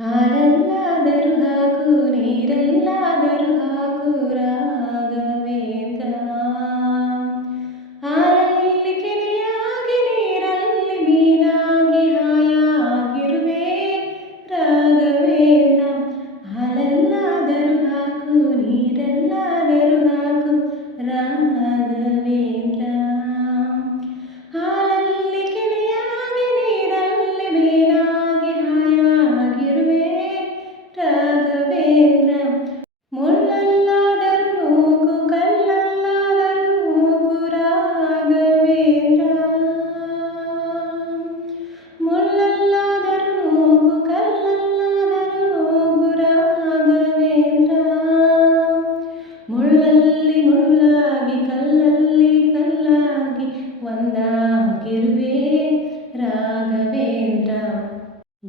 ಹಾಲಲ್ಲಾದರೂ ಹಾಕು ನೀರಲ್ಲಾದರೂ ಹಾಕು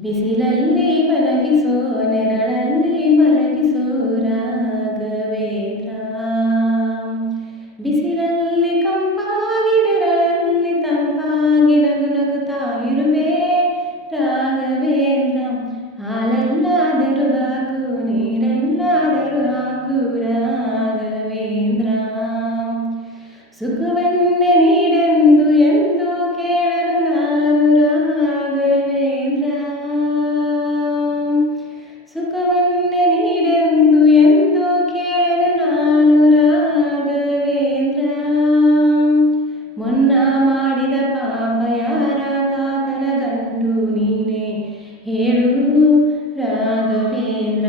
ಬಿಸಿಲಲ್ಲಿ ಮಲಗಿಸೋ ನೆರಳಲ್ಲಿ ಮಲಗಿಸೋ ರಾಘವೇಂದ್ರ ಬಿಸಿಲಲ್ಲಿ ಕಂಪಾಗಿ ನೆರಳಲ್ಲಿ ತಂಪಾಗಿ ನಗು ನಗುತ್ತಾ ಇರುವೆ ರಾಘವೇಂದ್ರ ಹಾಲಲ್ಲಾದರೂ ಹಾಕು ನೀರಲ್ಲಾದರೂ ಹಾಕು ರಾಘವೇಂದ್ರ ಸುಖವನ್ನೇ ತಾತನ ಗಂಟು ನೀನೇ ಹೇಳು, ರಾಘವೇಂದ್ರ,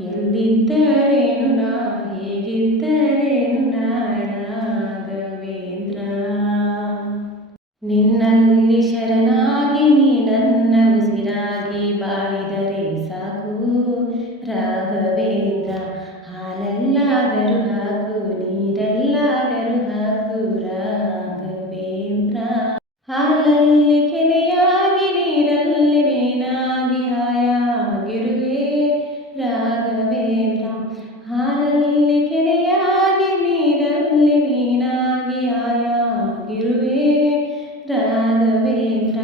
ಎಲ್ಲಿದ್ದರೇನು ನಾ, ಹೇಗಿದ್ದರೇನು ನಾ, ರಾಘವೇಂದ್ರ? ನಿನ್ನಲ್ಲಿ ಶರಣಾಗಿ ನೀ ನನ್ನ ಉಸಿರಾಗಿ ಬಾಳಿದರೆ ಸಾಕು. ಹಾಲಲ್ಲಿ ಕೆನೆಯಾಗಿ ನೀರಲ್ಲಿ ಮೀನಾಗಿ ಹಾಯಾಗಿರುವೆ. ರಾಘವೇಂದ್ರ ಹಾಲಲ್ಲಿ ಕೆನೆಯಾಗಿ ನೀರಲ್ಲಿ ಮೀನಾಗಿ ಹಾಯಾಗಿರುವೆ. ರಾಘವೇಂದ್ರ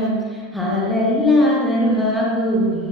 ಹಾಲಲ್ಲಾದರೂ ಹಾಕು